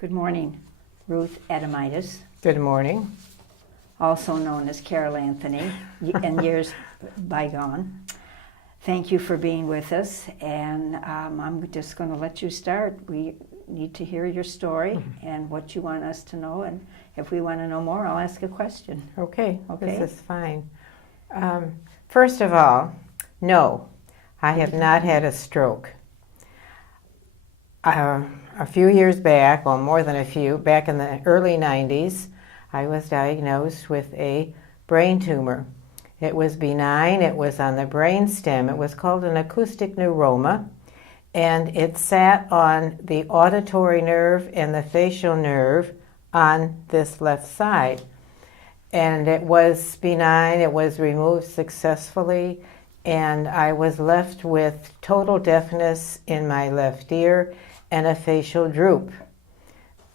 Good morning, Ruth Adamites, Good morning. also known as Carol Anthony, in years bygone. Thank you for being with us, and I'm just going to let you start. We need to hear your story and what you want us to know, and if we want to know more, I'll ask a question. Okay, Okay. this is fine. First of all, no, I have not had a stroke. A few years back, well, more than a few, back in the early 90s, I was diagnosed with a brain tumor. It was benign, it was on the brain stem, it was called an acoustic neuroma, and it sat on the auditory nerve and the facial nerve on this left side. And it was benign, it was removed successfully, and I was left with total deafness in my left ear and a facial droop.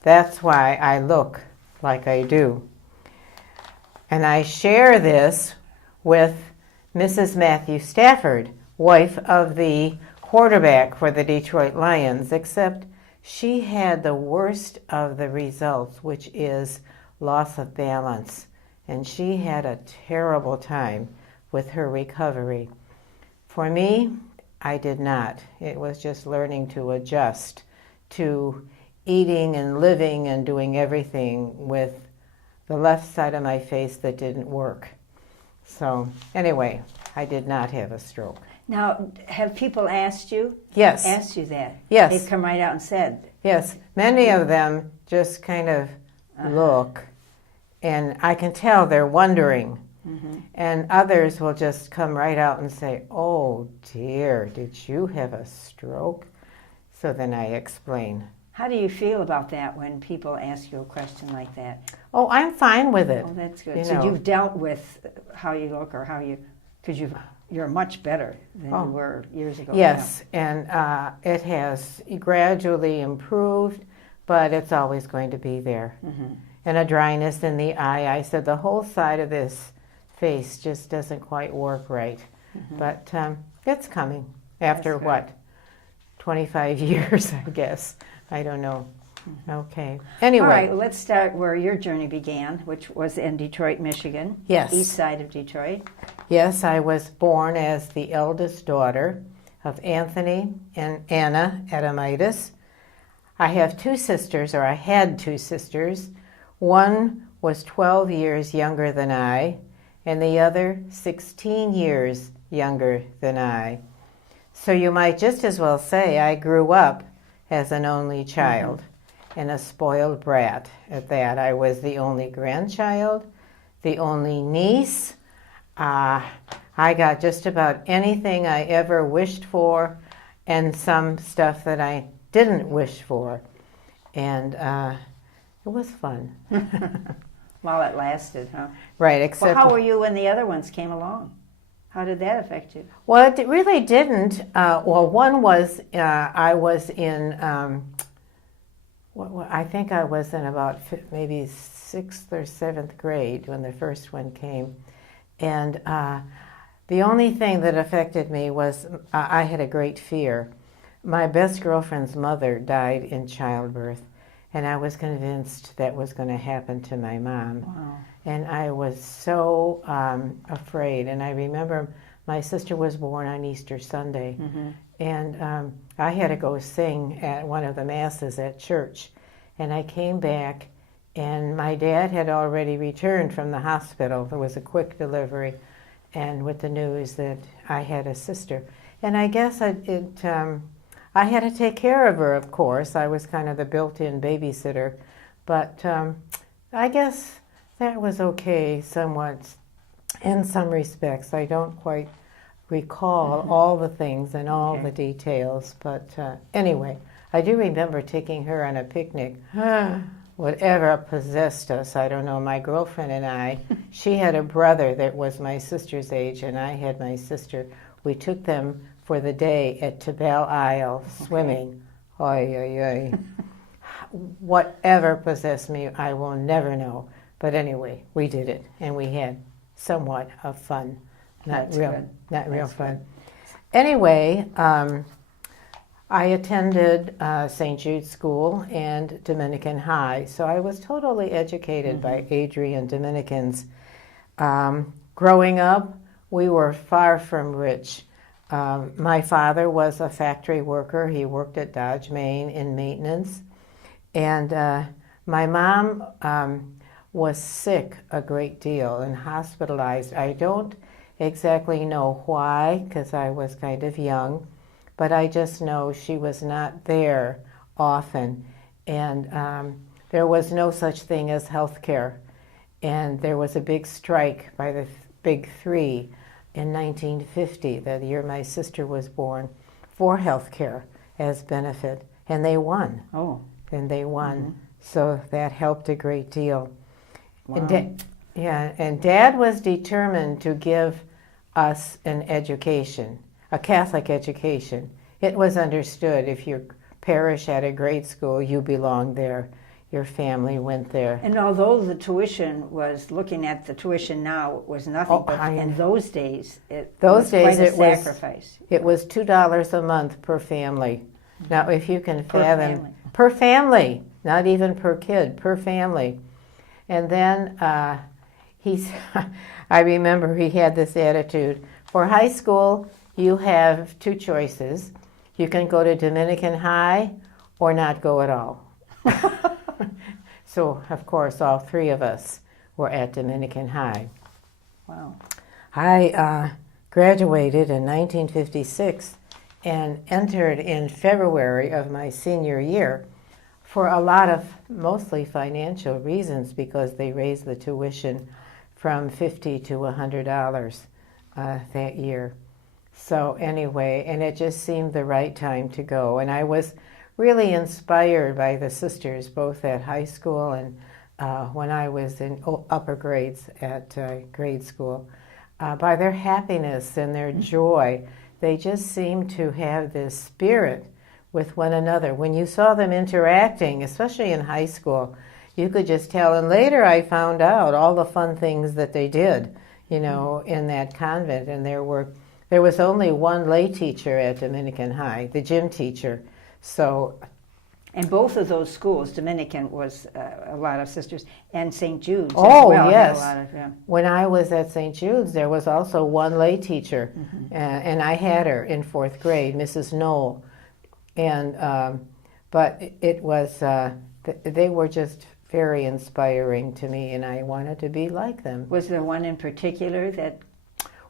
That's why I look like I do. And I share this with Mrs. Matthew Stafford, wife of the quarterback for the Detroit Lions, except she had the worst of the results, which is loss of balance. And she had a terrible time with her recovery. For me, I did not. It was just learning to adjust to eating and living and doing everything with the left side of my face that didn't work. So anyway, I did not have a stroke. Now, have people asked you? Yes. Asked you that? Yes. They've come right out and said? Yes. Many of them just kind of look, and I can tell they're wondering. And others will just come right out and say, "Oh dear, did you have a stroke?" So then I explain. How do you feel about that when people ask you a question like that? Oh, I'm fine with it. Oh, that's good. You So know. you've dealt with how you look or how you, because you're much better than you were years ago. Yes, and it has gradually improved, but it's always going to be there. And a dryness in the eye. I said the whole side of this face just doesn't quite work right. But it's coming after what? 25 years, I guess. I don't know. Okay. Anyway. All right, let's start where your journey began, which was in Detroit, Michigan. Yes. East side of Detroit. Yes, I was born as the eldest daughter of Anthony and Anna Adamites. I have two sisters, or I had two sisters. One was 12 years younger than I, and the other 16 years younger than I. So you might just as well say I grew up as an only child and a spoiled brat at that. I was the only grandchild, the only niece. I got just about anything I ever wished for and some stuff that I didn't wish for. And it was fun. While it lasted, huh? Right, except... Well, how were you when the other ones came along? How did that affect you? Well, it really didn't. Well, one was I was in, I think I was in about maybe 6th or 7th grade when the first one came. And the only thing that affected me was I had a great fear. My best girlfriend's mother died in childbirth, and I was convinced that was going to happen to my mom. Wow. And I was so afraid. And I remember my sister was born on Easter Sunday. And I had to go sing at one of the masses at church. And I came back, and my dad had already returned from the hospital. There was a quick delivery, and with the news that I had a sister. And I guess I had to take care of her, of course. I was kind of the built-in babysitter. But I guess that was okay somewhat in some respects. I don't quite recall all the things and all the details, but anyway, I do remember taking her on a picnic. Whatever possessed us, I don't know. My girlfriend and I, she had a brother that was my sister's age, and I had my sister. We took them for the day to Belle Isle swimming. Oy, oy, oy. Whatever possessed me, I will never know. But anyway, we did it, and we had somewhat of fun. Not real fun. Anyway, I attended St. Jude's School and Dominican High, so I was totally educated by Adrian Dominicans. Growing up, we were far from rich. My father was a factory worker. He worked at Dodge, Maine in maintenance. And my mom was sick a great deal and hospitalized. I don't exactly know why, because I was kind of young, but I just know she was not there often. And there was no such thing as health care. And there was a big strike by the Big Three in 1950, the year my sister was born, for health care as benefit. And they won. Oh. And they won. So that helped a great deal. Wow. And Dad was determined to give us an education, a Catholic education. It was understood if your parish had a grade school, you belonged there. Your family went there. And although the tuition was, looking at the tuition now, it was nothing, but in those days, it was quite a sacrifice. It was $2 a month per family. Now, if you can fathom, Per family. per family, not even per kid, per family. And then I remember he had this attitude. For high school, you have two choices. You can go to Dominican High or not go at all. So, of course, all three of us were at Dominican High. Wow. I graduated in 1956 and entered in February of my senior year for a lot of mostly financial reasons, because they raised the tuition from $50 to $100 that year. So anyway, and it just seemed the right time to go. And I was really inspired by the sisters, both at high school and when I was in upper grades at grade school, by their happiness and their joy. They just seemed to have this spirit with one another. When you saw them interacting, especially in high school, you could just tell. And later I found out all the fun things that they did, you know, in that convent. And there was only one lay teacher at Dominican High, the gym teacher. So, and both of those schools, Dominican was a lot of sisters, and St. Jude's oh, as well. yes. Had a lot of, yeah. When I was at St. Jude's, there was also one lay teacher, and I had her in fourth grade, Mrs. Knoll. And but it was they were just very inspiring to me, and I wanted to be like them. Was there one in particular that?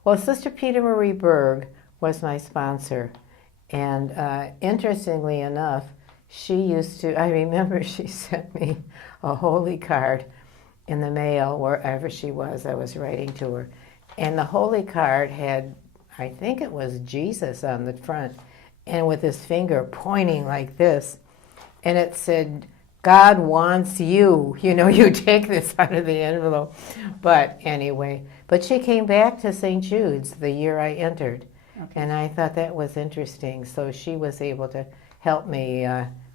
Well, Sister Peter Marie Berg was my sponsor, and interestingly enough, she used to. I remember she sent me a holy card in the mail wherever she was. I was writing to her, and the holy card had, I think it was Jesus on the front, and with his finger pointing like this, and it said, God wants you. You know, you take this out of the envelope. But anyway, but she came back to St. Jude's the year I entered, and I thought that was interesting. So she was able to help me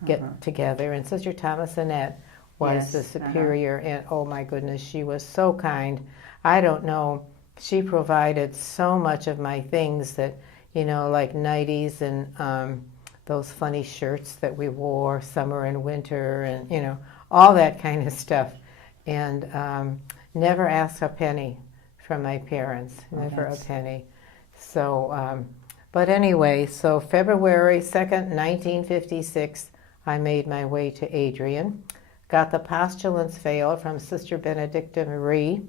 get together, and Sister Thomas Annette was the superior, and oh my goodness, she was so kind. I don't know, she provided so much of my things that, you know, like nighties and those funny shirts that we wore summer and winter, and, you know, all that kind of stuff. And never asked a penny from my parents, never a penny. So, but anyway, so February 2nd, 1956, I made my way to Adrian, got the postulant's veil from Sister Benedicta Marie,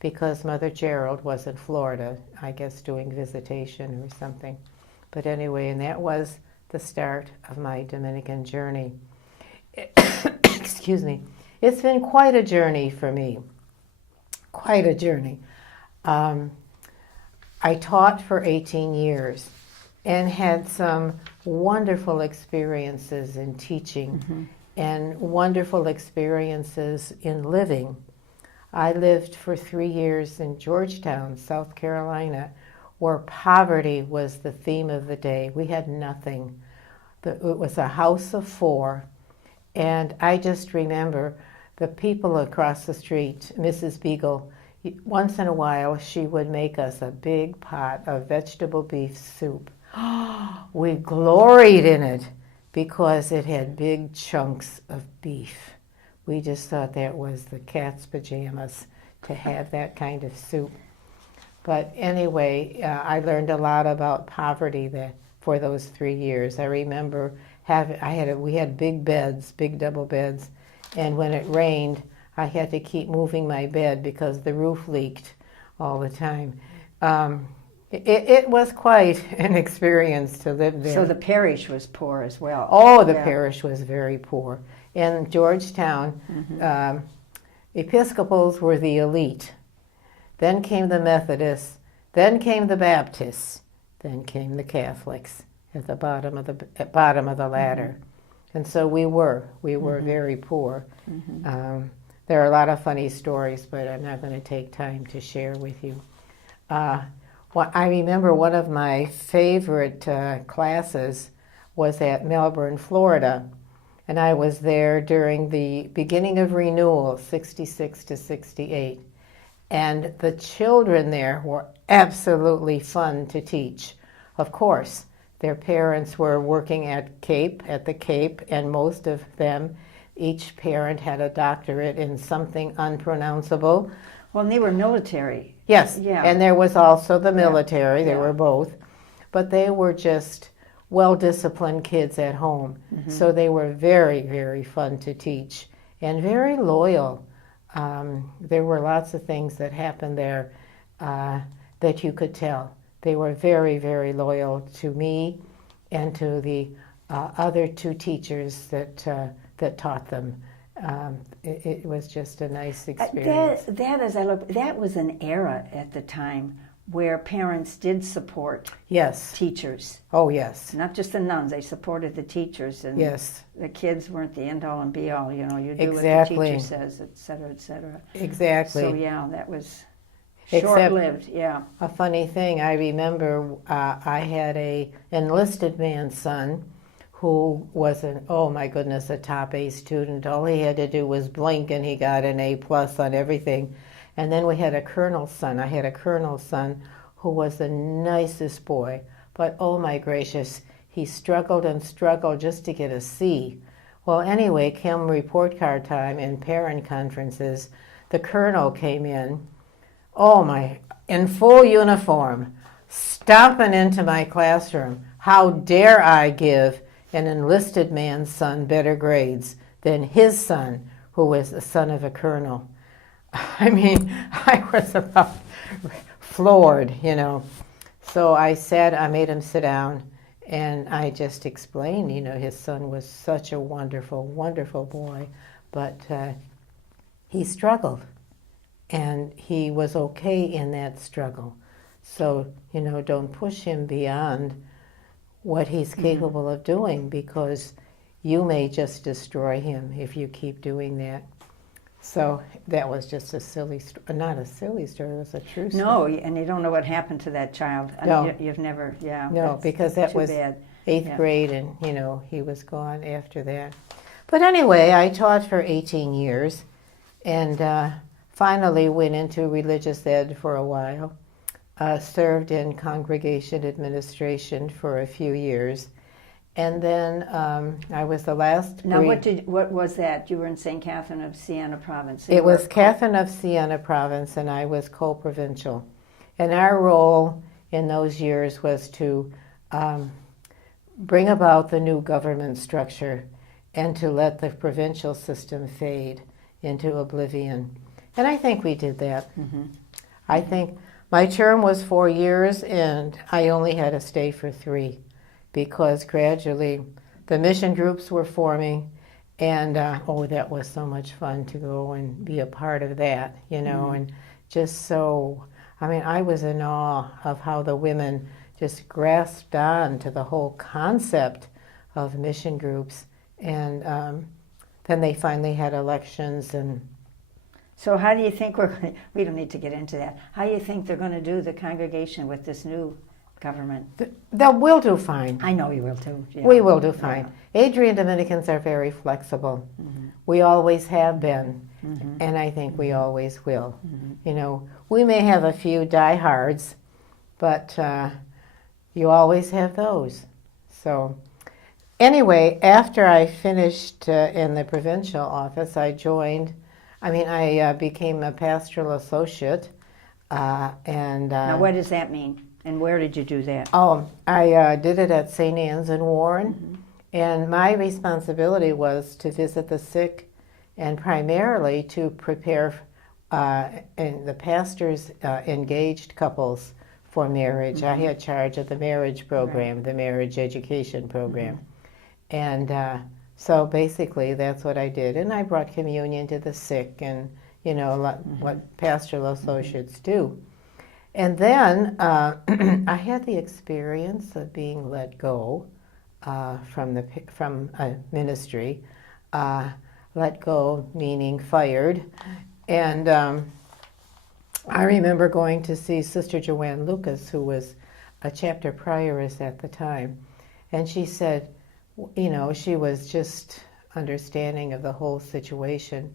because Mother Gerald was in Florida, I guess doing visitation or something. But anyway, and that was the start of my Dominican journey. Excuse me. It's been quite a journey for me. Quite a journey. I taught for 18 years and had some wonderful experiences in teaching and wonderful experiences in living. I lived for 3 years in Georgetown, South Carolina, where poverty was the theme of the day. We had nothing. It was a house of 4, and I just remember the people across the street, Mrs. Beagle, once in a while she would make us a big pot of vegetable beef soup. We gloried in it. because it had big chunks of beef. We just thought that was the cat's pajamas to have that kind of soup. But anyway, I learned a lot about poverty for those 3 years. I remember we had big beds, big double beds, and when it rained, I had to keep moving my bed because the roof leaked all the time. It was quite an experience to live there. So the parish was poor as well. Oh, the parish was very poor. In Georgetown, Episcopals were the elite. Then came the Methodists. Then came the Baptists. Then came the Catholics at the bottom of the ladder. And so we were very poor. There are a lot of funny stories, but I'm not going to take time to share with you. I remember one of my favorite classes was at Melbourne, Florida, and I was there during the beginning of renewal, 66 to 68. And the children there were absolutely fun to teach. Of course, their parents were working at the Cape, and most of them, each parent had a doctorate in something unpronounceable. Well, and they were military. Yes, Yeah. And there was also the military. Yeah. They were both. But they were just well-disciplined kids at home. So they were very, very fun to teach and very loyal. There were lots of things that happened there that you could tell. They were very, very loyal to me and to the other two teachers that taught them. It was just a nice experience. That was an era at the time where parents did support teachers. Oh, yes. Not just the nuns, they supported the teachers. And the kids weren't the end-all and be-all. You know, you do what the teacher says, et cetera, et cetera. Exactly. So, yeah, that was short-lived, yeah. A funny thing, I remember I had a enlisted man's son who was a top A student. All he had to do was blink and he got an A+ on everything. And then we had a colonel's son. I had a colonel's son who was the nicest boy. But oh my gracious, he struggled and struggled just to get a C. Well, anyway, came report card time and parent conferences. The colonel came in, in full uniform, stomping into my classroom. How dare I give an enlisted man's son better grades than his son, who was the son of a colonel. I mean, I was about floored, you know. So I made him sit down, and I just explained, his son was such a wonderful, wonderful boy, but he struggled, and he was okay in that struggle. So, don't push him beyond what he's capable of doing, because you may just destroy him if you keep doing that. So that was just not a silly story, it was a true story. No, and you don't know what happened to that child. No. You've never, No, because that was bad. 8th grade, and, he was gone after that. But anyway, I taught for 18 years, and finally went into religious ed for a while. Served in congregation administration for a few years, and then I was the last. Now, what was that? You were in St. Catherine of Siena Province. It was Catherine of Siena Province, and I was co-provincial. And our role in those years was to bring about the new government structure and to let the provincial system fade into oblivion. And I think we did that. I think my term was 4 years, and I only had to stay for 3 because gradually the mission groups were forming, and that was so much fun to go and be a part of that, and just so, I was in awe of how the women just grasped on to the whole concept of mission groups, and then they finally had elections. And so how do you think we don't need to get into that. How do you think they're going to do the congregation with this new government? We'll do fine. I know you will too. Yeah. We will do fine. Yeah. Adrian Dominicans are very flexible. We always have been, and I think we always will. We may have a few diehards, but you always have those. So Anyway, after I finished in the provincial office, I became a pastoral associate. Now, what does that mean? And where did you do that? Oh, I did it at St. Anne's in Warren. And my responsibility was to visit the sick and primarily to prepare and the pastors engaged couples for marriage. I had charge of the marriage program, the marriage education program. And so basically that's what I did. And I brought communion to the sick and, what pastoral associates do. And then I had the experience of being let go from a ministry. Let go meaning fired. And I remember going to see Sister Joanne Lucas, who was a chapter prioress at the time. And she said, she was just understanding of the whole situation.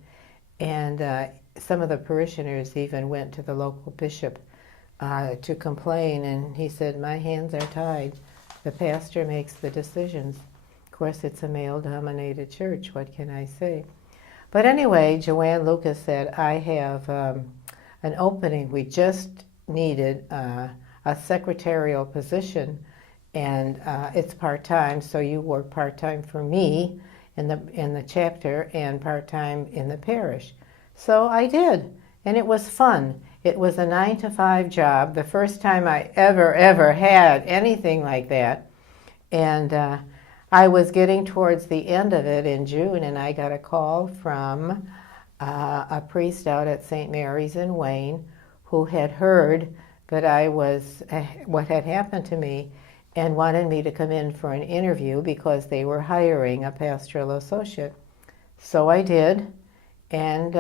And some of the parishioners even went to the local bishop to complain. And he said, my hands are tied. The pastor makes the decisions. Of course, it's a male-dominated church. What can I say? But anyway, Joanne Lucas said, I have an opening. We just needed a secretarial position, and it's part-time, so you work part-time for me in the chapter and part-time in the parish. So I did, and it was fun. It was a 9-to-5 job, the first time I ever had anything like that. And I was getting towards the end of it in June, and I got a call from a priest out at St. Mary's in Wayne who had heard that I was, what had happened to me, and wanted me to come in for an interview because they were hiring a pastoral associate. So I did, and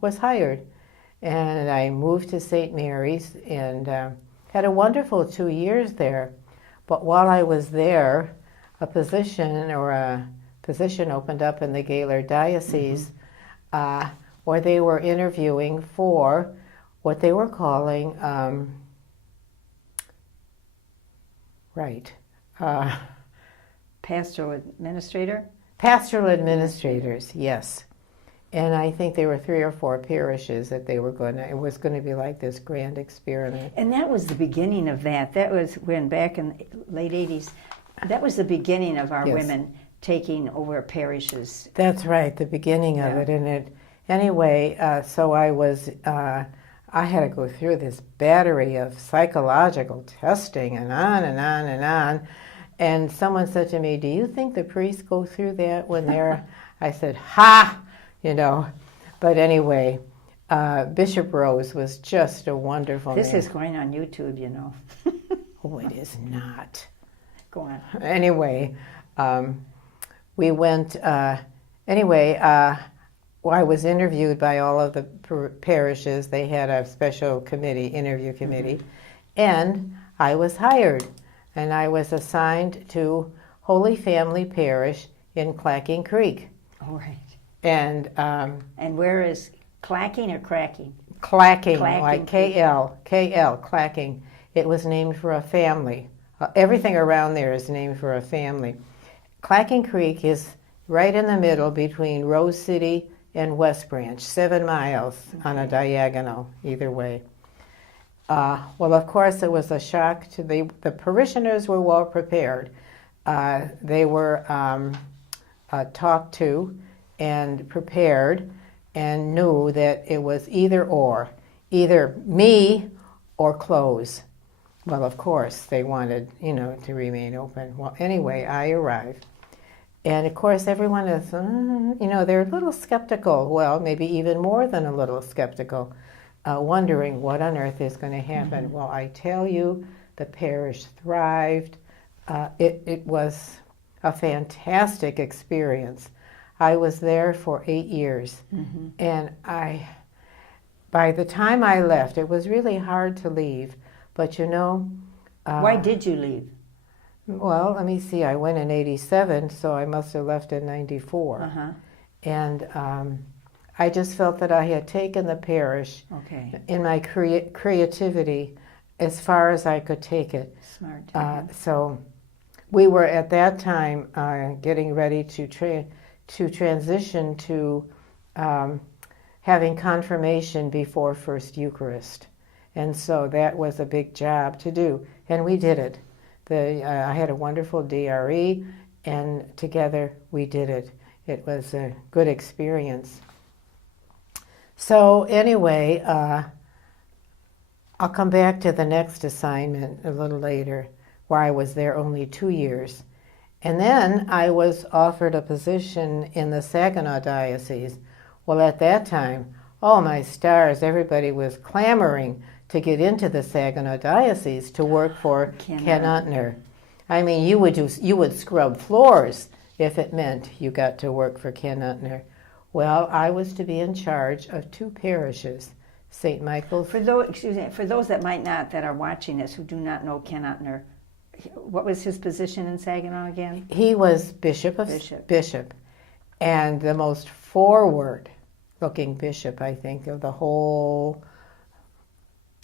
was hired. And I moved to St. Mary's and had a wonderful 2 years there. But while I was there, a position opened up in the Gaylord Diocese where they were interviewing for what they were calling, Pastoral administrator? Pastoral administrators, yes. And I think there were 3 or 4 parishes that it was going to be like this grand experiment. And that was the beginning of that. That was when back in the late 80s, that was the beginning of our women taking over parishes. That's right, the beginning of it. And anyway, so I had to go through this battery of psychological testing and on and on and on. And someone said to me, do you think the priests go through that when they're, I said, ha! But anyway, Bishop Rose was just a wonderful man. This is going on YouTube, Oh, it is not. Go on. Anyway, we went, I was interviewed by all of the parishes. They had a special interview committee, and I was hired. And I was assigned to Holy Family Parish in Clacking Creek. All right. And where is Clacking or Cracking? Clacking, like K-L, Clacking. It was named for a family. Everything around there is named for a family. Clacking Creek is right in the middle between Rose City and West Branch, 7 miles on a diagonal either way. Well, of course, it was a shock to the parishioners were well prepared. They were talked to and prepared and knew that it was either me or close. Well, of course, they wanted, to remain open. Well, anyway, I arrived. And of course, everyone is, they're a little skeptical. Well, maybe even more than a little skeptical, wondering what on earth is going to happen. Mm-hmm. Well, I tell you, the parish thrived. It was a fantastic experience. I was there for 8 years, and by the time I left, it was really hard to leave. But why did you leave? Well, let me see. I went in '87, so I must have left in '94, and I just felt that I had taken the parish in my creativity as far as I could take it. Smart. we were at that time getting ready to transition to having confirmation before First Eucharist. And so that was a big job to do, and we did it. I had a wonderful DRE, and together we did it. It was a good experience. So anyway, I'll come back to the next assignment a little later, where I was there only 2 years. And then I was offered a position in the Saginaw Diocese. Well, at that time, oh my stars, everybody was clamoring to get into the Saginaw Diocese to work for Ken Untner. I mean, you would scrub floors if it meant you got to work for Ken Untner. Well, I was to be in charge of 2 parishes, St. Michael's. For those that might not, that are watching this, who do not know Ken Untner, what was his position in Saginaw again? He was Bishop, and the most forward-looking bishop, I think, of the whole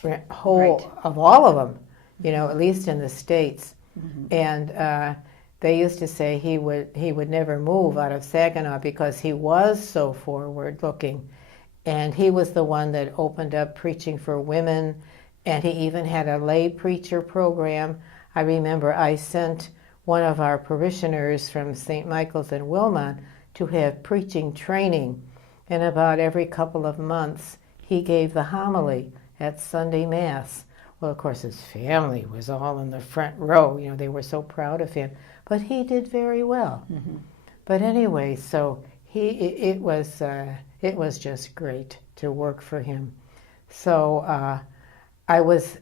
Right. of all of them, at least in the States. Mm-hmm. And they used to say he would never move out of Saginaw because he was so forward-looking. And he was the one that opened up preaching for women, and he even had a lay preacher program. I remember I sent one of our parishioners from St. Michael's in Wilmot to have preaching training, and about every couple of months he gave the homily at Sunday Mass. Well, of course, his family was all in the front row. They were so proud of him. But he did very well. Mm-hmm. But anyway, so it was just great to work for him. So I was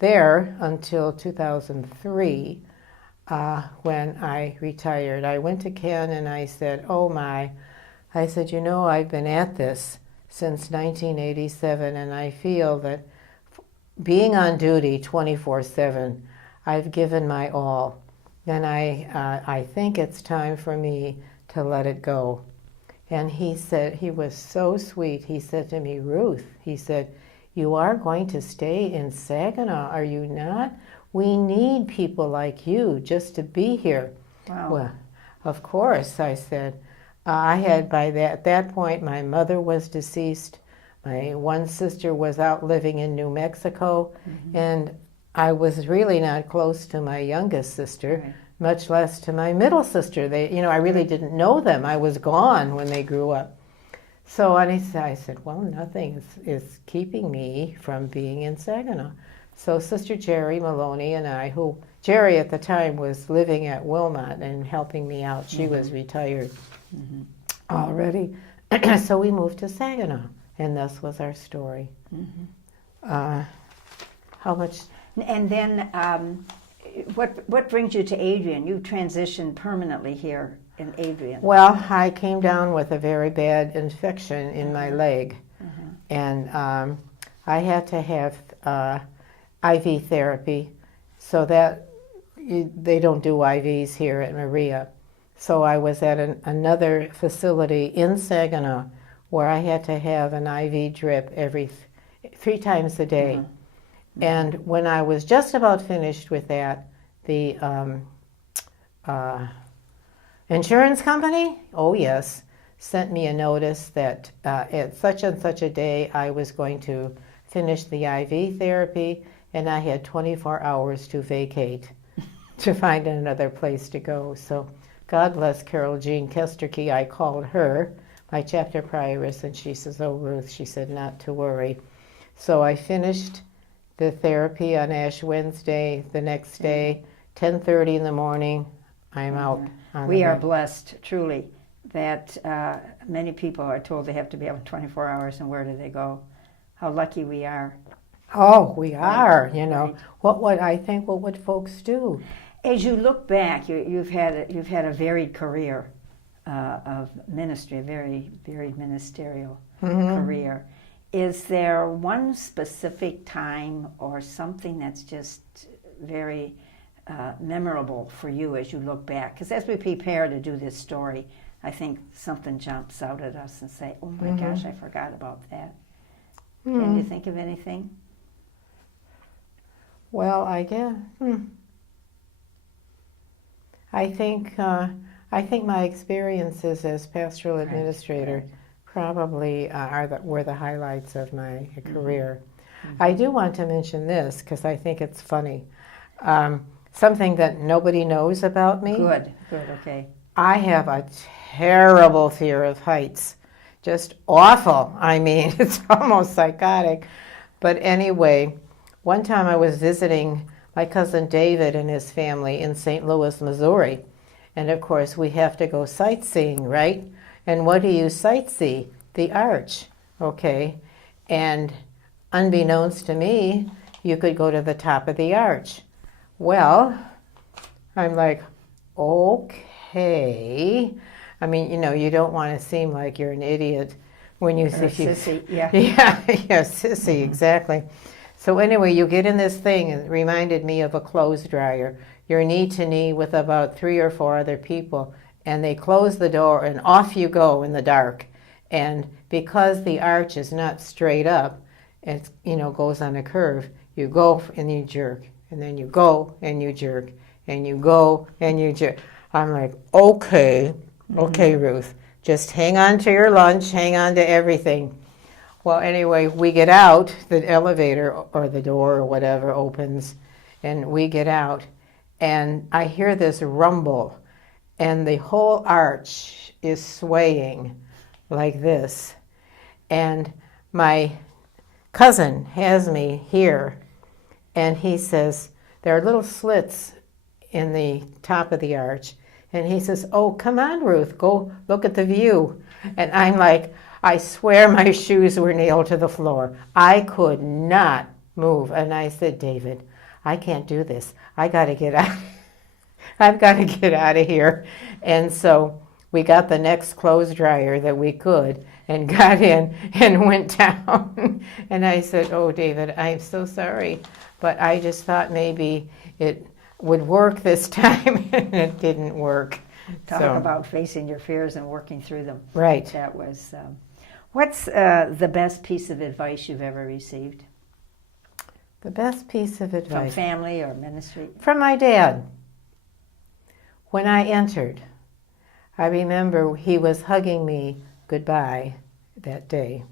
there until 2003 when I retired. I went to Ken and I said, I've been at this since 1987, and I feel that being on duty 24/7, I've given my all, and I think it's time for me to let it go. And he said, he was so sweet, he said to me, Ruth, he said, you are going to stay in Saginaw, are you not? We need people like you just to be here. Wow. Well, of course, I said. I had, at that point, my mother was deceased. My one sister was out living in New Mexico, mm-hmm. and I was really not close to my youngest sister, right. Much less to my middle sister. I really didn't know them. I was gone when they grew up. So I said, well, nothing is keeping me from being in Saginaw. So Sister Jerry Maloney and I, Jerry at the time was living at Wilmot and helping me out. She mm-hmm. was retired mm-hmm. already. So we moved to Saginaw, and this was our story. Mm-hmm. How much? And then what brings you to Adrian? You transitioned permanently here in Adrian. Well, I came down with a very bad infection in my leg, mm-hmm. and I had to have IV therapy, so that they don't do IVs here at Maria. So I was at another facility in Saginaw where I had to have an IV drip every 3 times a day. Mm-hmm. And when I was just about finished with that, the insurance company, oh yes, sent me a notice that at such and such a day I was going to finish the IV therapy, and I had 24 hours to vacate to find another place to go. So God bless Carol Jean Kesterke. I called her, my chapter prioress, and she says, oh, Ruth, she said, not to worry. So I finished the therapy on Ash Wednesday. The next day, 10:30 in the morning, I'm out. We are blessed, truly, that many people are told they have to be out 24 hours, and where do they go? How lucky we are. Oh, we are, Right. What would folks do? As you look back, you've had a varied career of ministry, a very, very ministerial mm-hmm. career. Is there one specific time or something that's just very memorable for you as you look back? Because as we prepare to do this story, I think something jumps out at us and say, oh my mm-hmm. gosh, I forgot about that. Mm-hmm. Can you think of anything? Well, I guess. I think my experiences as pastoral administrator probably were the highlights of my career. Mm-hmm. I do want to mention this because I think it's funny. Something that nobody knows about me. Good, okay. I have a terrible fear of heights. Just awful. I mean, it's almost psychotic. But anyway, one time I was visiting my cousin David and his family in St. Louis, Missouri. And of course, we have to go sightseeing, right? And what do you sightsee? The arch, okay? And unbeknownst to me, you could go to the top of the arch. Well, I'm like, okay. I mean, you don't want to seem like you're an idiot when you see sissy, yeah. Yeah, sissy, exactly. So anyway, you get in this thing, and it reminded me of a clothes dryer. You're knee to knee with about 3 or 4 other people, and they close the door, and off you go in the dark. And because the arch is not straight up, it goes on a curve, you go and you jerk, and then you go and you jerk, and you go and you jerk. I'm like, okay, Ruth, just hang on to your lunch, hang on to everything. Well, anyway, we get out, the elevator or the door or whatever opens, and we get out, and I hear this rumble, and the whole arch is swaying like this. And my cousin has me here, and he says, there are little slits in the top of the arch, and he says, oh, come on, Ruth, go look at the view. And I'm like, I swear my shoes were nailed to the floor. I could not move. And I said, David, I can't do this. I got to get out. I've got to get out of here. And so we got the next clothes dryer that we could and got in and went down. And I said, oh, David, I'm so sorry, but I just thought maybe it would work this time, and it didn't work. Talk about facing your fears and working through them. Right. That was. What's the best piece of advice you've ever received? The best piece of advice. From family or ministry? From my dad. When I entered, I remember he was hugging me goodbye that day.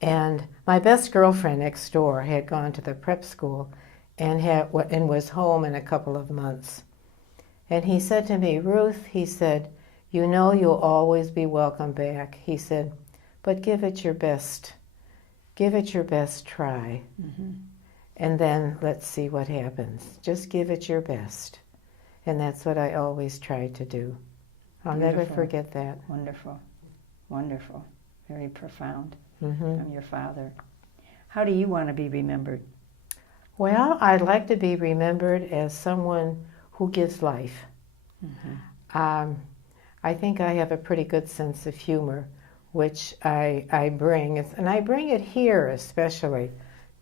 And my best girlfriend next door had gone to the prep school and was home in a couple of months. And he said to me, Ruth, he said, you'll always be welcome back. He said, but give it your best. Give it your best try. Mm-hmm. And then let's see what happens. Just give it your best. And that's what I always try to do. I'll never forget that. Wonderful. Wonderful. Very profound from your father. How do you want to be remembered? Well, I'd like to be remembered as someone who gives life. Mm-hmm. I think I have a pretty good sense of humor, which I bring. And I bring it here especially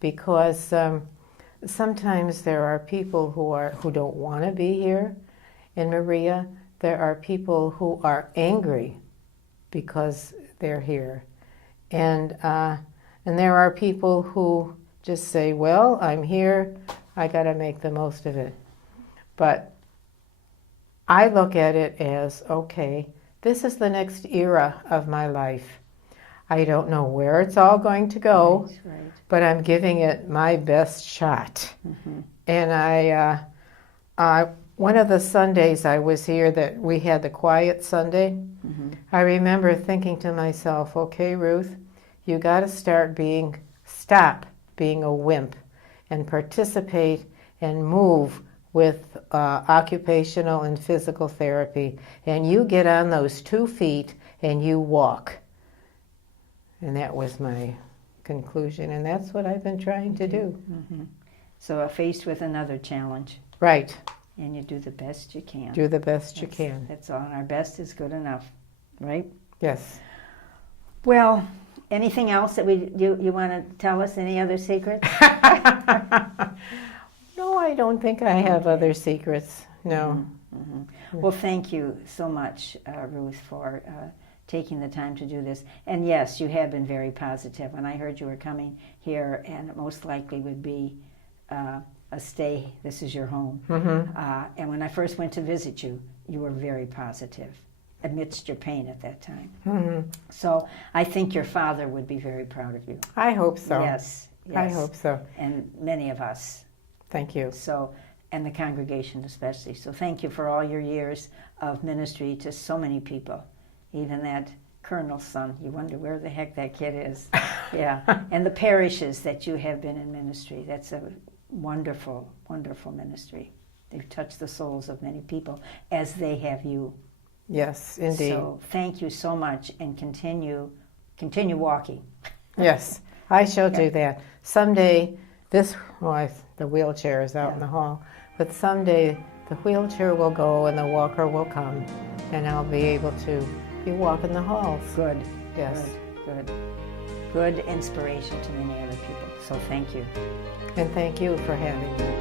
because sometimes there are people who don't want to be here in Maria. There are people who are angry because they're here. And there are people who just say, well, I'm here, I got to make the most of it. But I look at it as, okay, this is the next era of my life. I don't know where it's all going to go, right. But I'm giving it my best shot. Mm-hmm. And one of the Sundays I was here that we had the quiet Sunday, I remember thinking to myself, okay, Ruth, you got to stop being a wimp and participate and move with occupational and physical therapy. And you get on those 2 feet and you walk. And that was my conclusion, and that's what I've been trying to do. Mm-hmm. So faced with another challenge. Right. And you do the best you can. Do the best you can. That's all. Our best is good enough, right? Yes. Well, anything else that you want to tell us? Any other secrets? No, I don't think I have other secrets. No. Mm-hmm. Mm-hmm. Well, thank you so much, Ruth, for taking the time to do this. And yes, you have been very positive. When I heard you were coming here, and it most likely would be stay. This is your home. And when I first went to visit you, you were very positive amidst your pain at that time. So I think your father would be very proud of you. I hope so. Yes. I hope so. And many of us. Thank you. So, and the congregation especially. So thank you for all your years of ministry to so many people. Even that colonel's son, you wonder where the heck that kid is. Yeah. And the parishes that you have been in ministry. That's a wonderful, wonderful ministry. They've touched the souls of many people as they have you. Yes, indeed. So thank you so much, and continue walking. Yes, I shall do that. Someday, the wheelchair is out in the hall, but someday the wheelchair will go and the walker will come, and I'll be able to be walking the halls. Good. Yes. Good inspiration to many other people. So thank you. And thank you for having me.